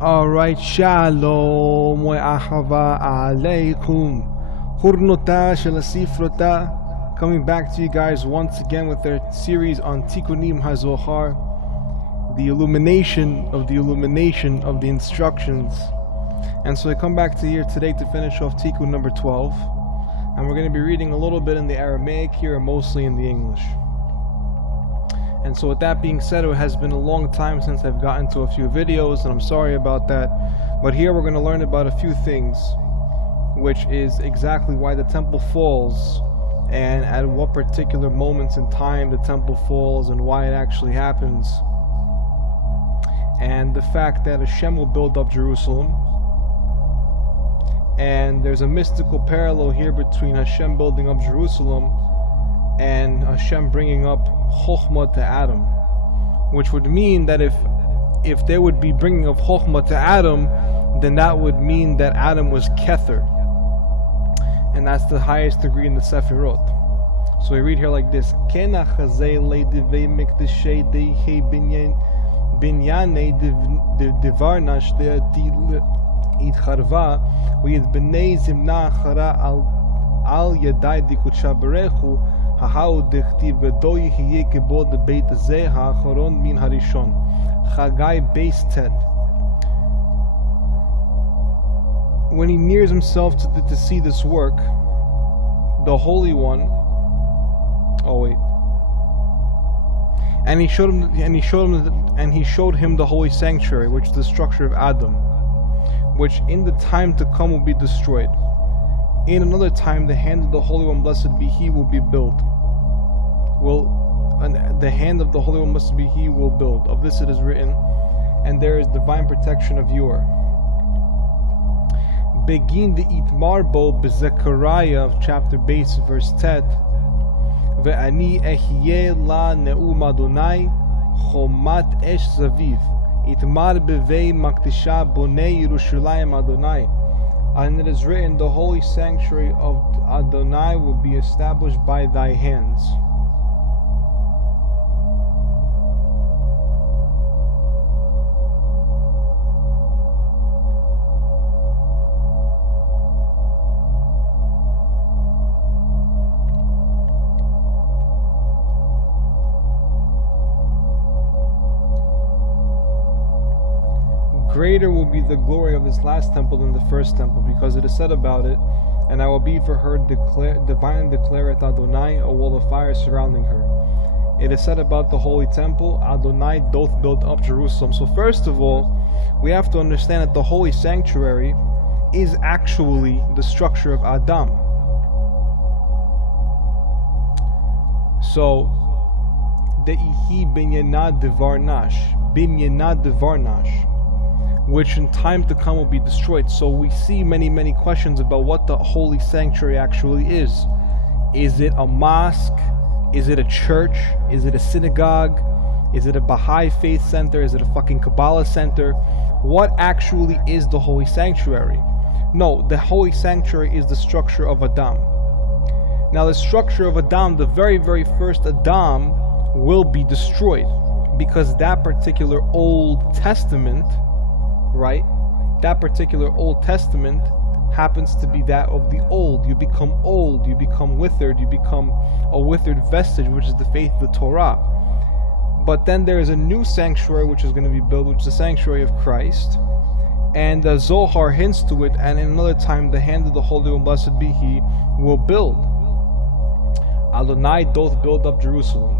Alright, shalom wa ahava aleikum. Hurnota shelasifrota. Coming back to you guys once again with our series on Tikunim hazahar, the illumination of the instructions. And so I come back to here today to finish off Tikun number 12. And we're going to be reading a little bit in the Aramaic here and mostly in the English. And so with that being said, it has been a long time since I've gotten to a few videos, and I'm sorry about that. But here we're going to learn about a few things, which is exactly why the temple falls, and at what particular moments in time the temple falls, and why it actually happens. And the fact that Hashem will build up Jerusalem. And there's a mystical parallel here between Hashem building up Jerusalem and Hashem bringing up Chokhmah to Adam, which would mean that if there would be bringing of Chokhmah to Adam, then that would mean that Adam was Kether, and that's the highest degree in the Sefirot. So we read here like this: Kena chazei leidivei mikdashei deichei binyanei divarnash de'ati itcharva v'yid b'nei zimna achara al yadai dikutsha berechu hahau dechtiv v'do yihye kebod beit hazeh ha'acharon min harishon. Chagai base tet. When he nears himself to see this work, the Holy One. And he showed him the holy sanctuary, which is the structure of Adam, which in the time to come will be destroyed. In another time, the hand of the Holy One, blessed be He, will be built. The hand of the Holy One, blessed be He, will build. Of this it is written, and there is divine protection of Yor. Begin the Itmar Bo Bezechariah of chapter base verse Tet. Ve'ani ehye la ne'um Adonai chomat esh zaviv itmar bevei makdisha bonei Yerushalayim Adonai. And it is written, the holy sanctuary of Adonai will be established by thy hands. Greater will be the glory of this last temple than the first temple, because it is said about it, and I will be for her divine declareth Adonai, a wall of fire surrounding her. It is said about the holy temple, Adonai doth build up Jerusalem. So first of all, we have to understand that the holy sanctuary is actually the structure of Adam. So, De'ihi binyanad devarnash, which in time to come will be destroyed. So we see many questions about what the holy sanctuary actually is. Is it a mosque? Is it a church? Is it a synagogue? Is it a Baha'i faith center? Is it a fucking Kabbalah center? What actually is the holy sanctuary? No, the holy sanctuary is the structure of Adam. Now the structure of Adam, the very first Adam, will be destroyed, because that particular Old Testament, right? That particular Old Testament happens to be that of the old. You become old, you become withered, you become a withered vestige, which is the faith of the Torah. But then there is a new sanctuary which is going to be built, which is the sanctuary of Christ. And the Zohar hints to it, and in another time the hand of the Holy One, blessed be He, will build. Adonai doth build up Jerusalem.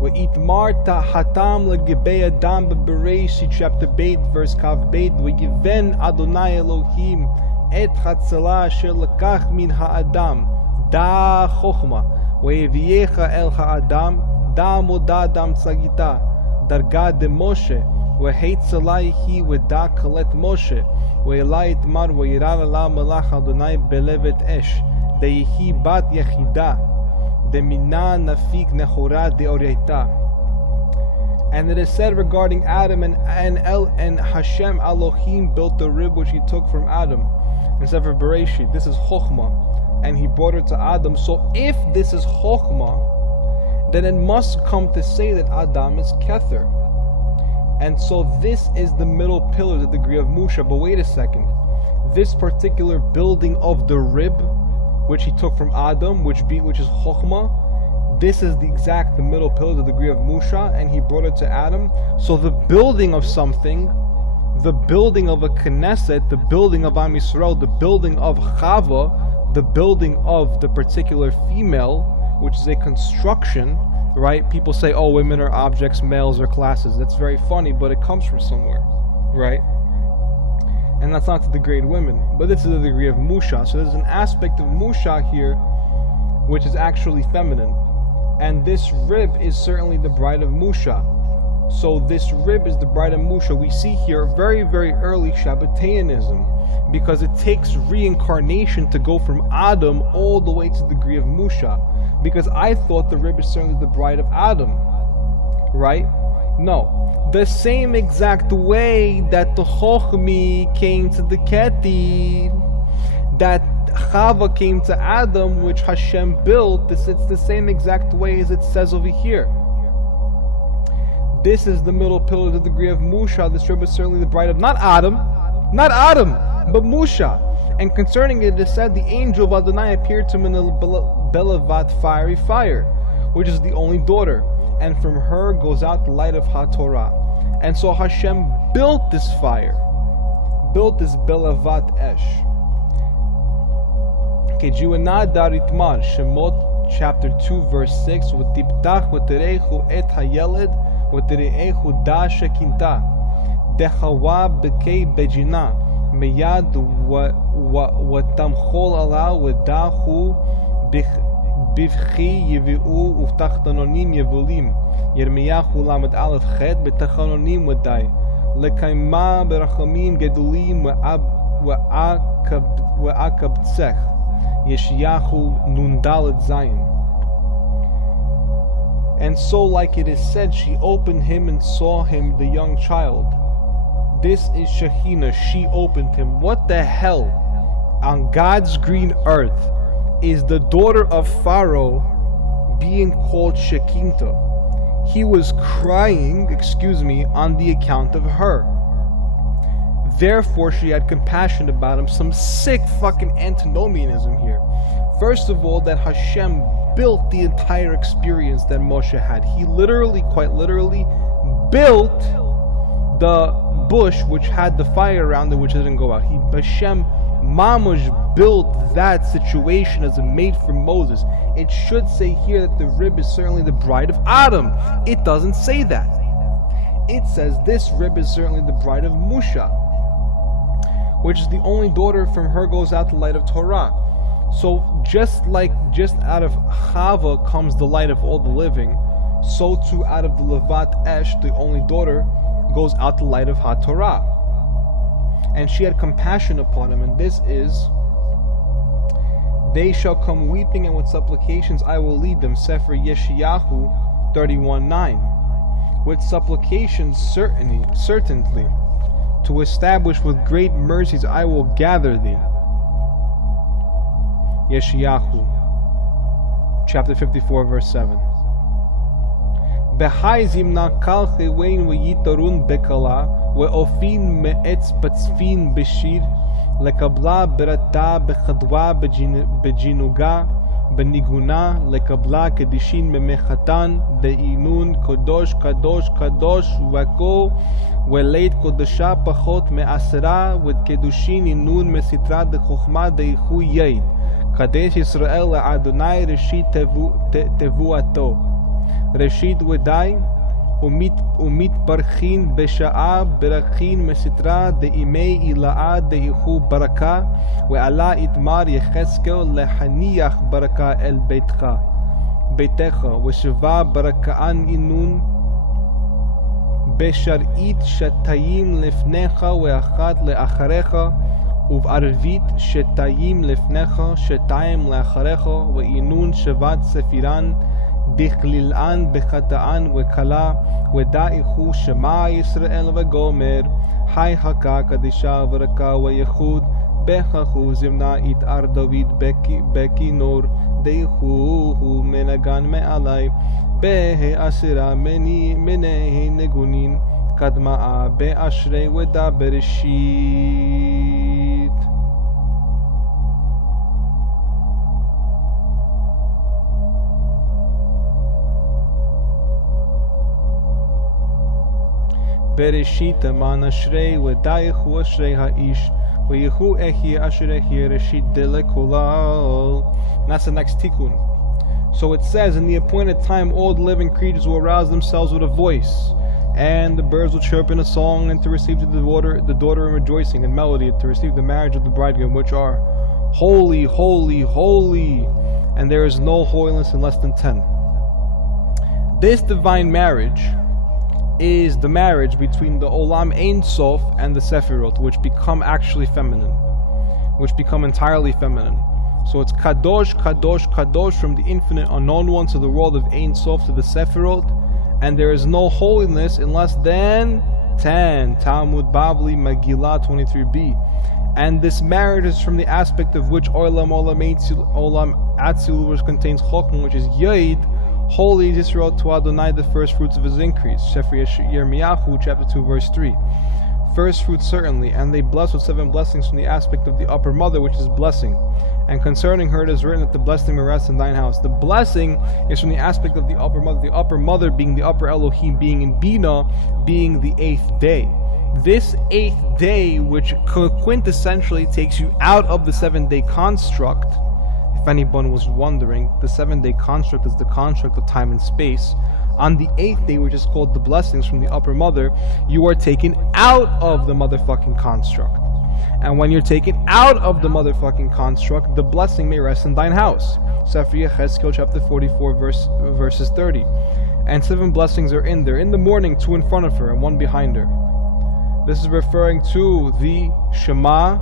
Ve'itmar hatam legibei Adam b'Bereshit chapter beit verse kav beit ve'yiven Adonai Elohim et chatzela asher lekach min ha'adam da chokhma ve'yeviecha el ha'adam da moda adam tzagita darga de Moshe ve'heitzalai hi ve'da kalet Moshe ve'elai itmar ve'yirar ala melach Adonai belevet esh de'ihi bat yechida. And it is said regarding Adam and Hashem Elohim built the rib which He took from Adam. In Sefer Bereshit, this is Chokhmah, and He brought her to Adam. So if this is Chokhmah, then it must come to say that Adam is Kether. And so this is the middle pillar, the degree of Musha. But wait a second. This particular building of the rib, which he took from Adam, which is Chokhmah, this is the middle pillar, the degree of Musha, and he brought it to Adam. So the building of something, the building of a Knesset, the building of Am Yisrael, the building of Chava, the building of the particular female, which is a construction, right? People say, oh, women are objects, males are classes. That's very funny, but it comes from somewhere, right? And that's not to degrade women, but this is the degree of Musha. So there's an aspect of Musha here which is actually feminine. And this rib is certainly the bride of Musha. So this rib is the bride of Musha. We see here very, very early Shabbatarianism, because it takes reincarnation to go from Adam all the way to the degree of Musha. Because I thought the rib is certainly the bride of Adam, right? No. The same exact way that the Chochmi came to the Ketil, that Chava came to Adam, which Hashem built, it's the same exact way as it says over here. This is the middle pillar, the degree of Musha. This rib is certainly the bride of not Adam, but Musha. And concerning it is said, the angel of Adonai appeared to him in a belavat, fiery fire, which is the only daughter, and from her goes out the light of HaTorah. And so Hashem built this fire, built this belavat esh. Kejuana daritmar, Shemot chapter 2 verse 6, V'tiptach v'terechu et hayeled v'terechu da shekinta dechawa b'kei bejina meyad v'tamchol ala v'dachu bivchi yivi'u uv'tachtanonim yevulim Yirmiyahu lamed aleph chet b'tachanonim v'day lekaima berachamim gedulim v'akabtzech Yeshayahu nun dalet zayin. And so, like it is said, she opened him and saw him, the young child. This is Shekhinah, she opened him. What the hell on God's green earth is the daughter of Pharaoh being called Shekinah? He was crying, on the account of her. Therefore, she had compassion about him. Some sick fucking antinomianism here. First of all, that Hashem built the entire experience that Moshe had. He literally, quite literally, built the bush which had the fire around it, which didn't go out. Hashem Mamush built that situation as a mate for Moses. It should say here that the rib is certainly the bride of Adam. It doesn't say that. It says this rib is certainly the bride of Musha, which is the only daughter. From her goes out the light of Torah. So just out of Chava comes the light of all the living, so too out of the Levat Esh, the only daughter, goes out the light of HaTorah. And she had compassion upon him, and this is, they shall come weeping, and with supplications I will lead them. Sefer Yeshayahu 31:9. With supplications certainly, to establish with great mercies I will gather thee. Yeshayahu chapter 54 verse 7. Behai zimna kal chewein v'yitarun bekala ve'ofin me'etz patzfin b'shir lekabla berata bechadwa bejinuga beniguna lekabla kedishin memechatan de'inun kadosh kadosh kadosh v'ko ולית קודשה פחות מעשרה וקדושין אינון מסתרה דחוכמה דאיחוי יד קדש ישראל לאדוני ראשית תבואתו ראשית ודי ומתברכין בשעה ברכין מסתרה דאימי אילאה דאיחו ברכה ועלה יתמר יחזקאל לחניח ברכה אל ביתך ושבה ברכאן אינון בשרעית שתיים לפניך ואחת לאחריך ובערבית שתיים לפניך שתיים לאחריך ואינון שבת ספירן בכלילן בחטאן וקלה ודאיכו שמע ישראל וגומר חי חכה קדישה ורקה וייחוד בכחו זמנה יתאר דוד בכינור דאיכו מנגן מעלי בהעשירה מיני נגונין קדמה באשרי ודה בראשית. בראשית אמן אשרי ודייכו אשרי האיש ויכו אחי אשרי ראשית דלכולל. That's the next Tikkun. So it says, in the appointed time all the living creatures will arouse themselves with a voice, and the birds will chirp in a song, and to receive the daughter in rejoicing and melody, to receive the marriage of the bridegroom, which are holy, holy, holy, and there is no holiness in less than 10. This divine marriage is the marriage between the Olam Ein Sof and the Sephirot, which become actually feminine, which become entirely feminine. So it's Kadosh, Kadosh, Kadosh, from the infinite unknown one to the world of Ein Sof to the Sephirot, and there is no holiness in less than 10. Talmud Bavli Megillah 23b. And this marriage is from the aspect of which Olam Atzil, which contains Chokmah, which is Yod. Holy is Israel to Adonai, the first fruits of his increase. Sefer Yirmiyahu, chapter 2, verse 3. First fruits certainly, and they bless with 7 blessings from the aspect of the upper mother, which is blessing. And concerning her it is written that the blessing may rest in thine house. The blessing is from the aspect of the upper mother being the upper Elohim, being in Bina, being the 8th day. This 8th day, which quintessentially takes you out of the 7-day construct. If anyone was wondering, the 7-day construct is the construct of time and space. On the 8th day, which is called the blessings from the upper mother, you are taken out of the motherfucking construct. And when you're taken out of the motherfucking construct, the blessing may rest in thine house. Sefer Yechezkel chapter 44 verses 30. And 7 blessings are in there. In the morning, 2 in front of her and 1 behind her. This is referring to the Shema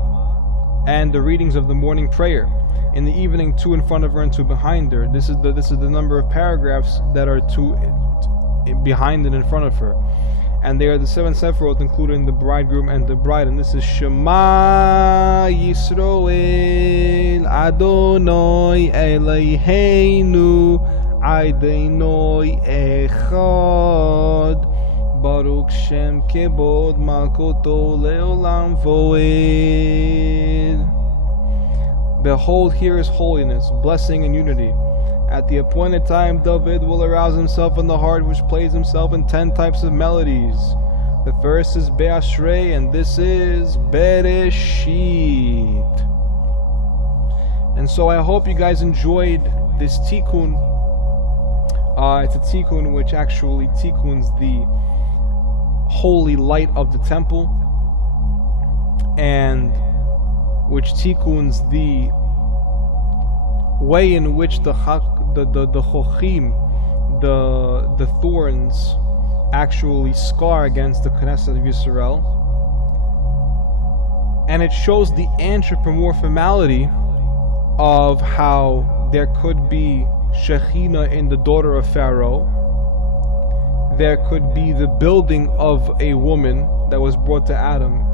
and the readings of the morning prayer. In the evening, 2 in front of her and 2 behind her. This is the number of paragraphs that are 2 behind and in front of her. And they are the 7 Sephirot, including the bridegroom and the bride. And this is Shema Yisroel Adonai Eloheinu Adonai Echad Baruch Shem Kebod Malkoto Leolam Voed. Behold, here is holiness, blessing, and unity. At the appointed time, David will arouse himself in the heart, which plays himself in 10 types of melodies. The first is Be'ashrei, and this is Bereshit. And so I hope you guys enjoyed this Tikkun. It's a Tikkun which actually tikkuns the holy light of the temple, and which tikkuns the way in which the chochim, the thorns, actually scar against the Knesset of Yisrael. And it shows the anthropomorphality of how there could be Shekhinah in the daughter of Pharaoh. There could be the building of a woman that was brought to Adam.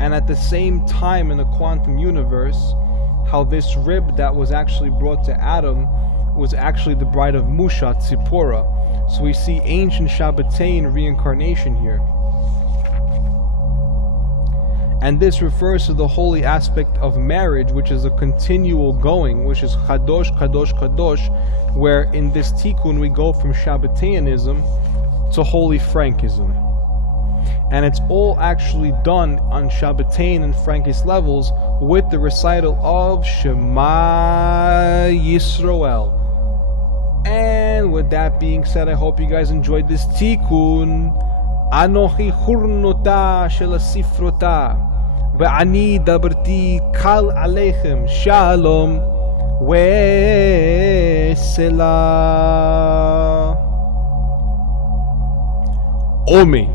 And at the same time in the quantum universe, how this rib that was actually brought to Adam was actually the bride of Musha, Tzipporah. So we see ancient Shabbatean reincarnation here. And this refers to the holy aspect of marriage, which is a continual going, which is Kadosh, Kadosh, Kadosh, where in this Tikkun we go from Shabbateanism to Holy Frankism. And it's all actually done on Shabbatean and Frankist levels with the recital of Shema Yisroel. And with that being said, I hope you guys enjoyed this Tikkun. Anochi churnota shel sifrota ve'ani daberti kal aleichem shalom ve'selah. Omi.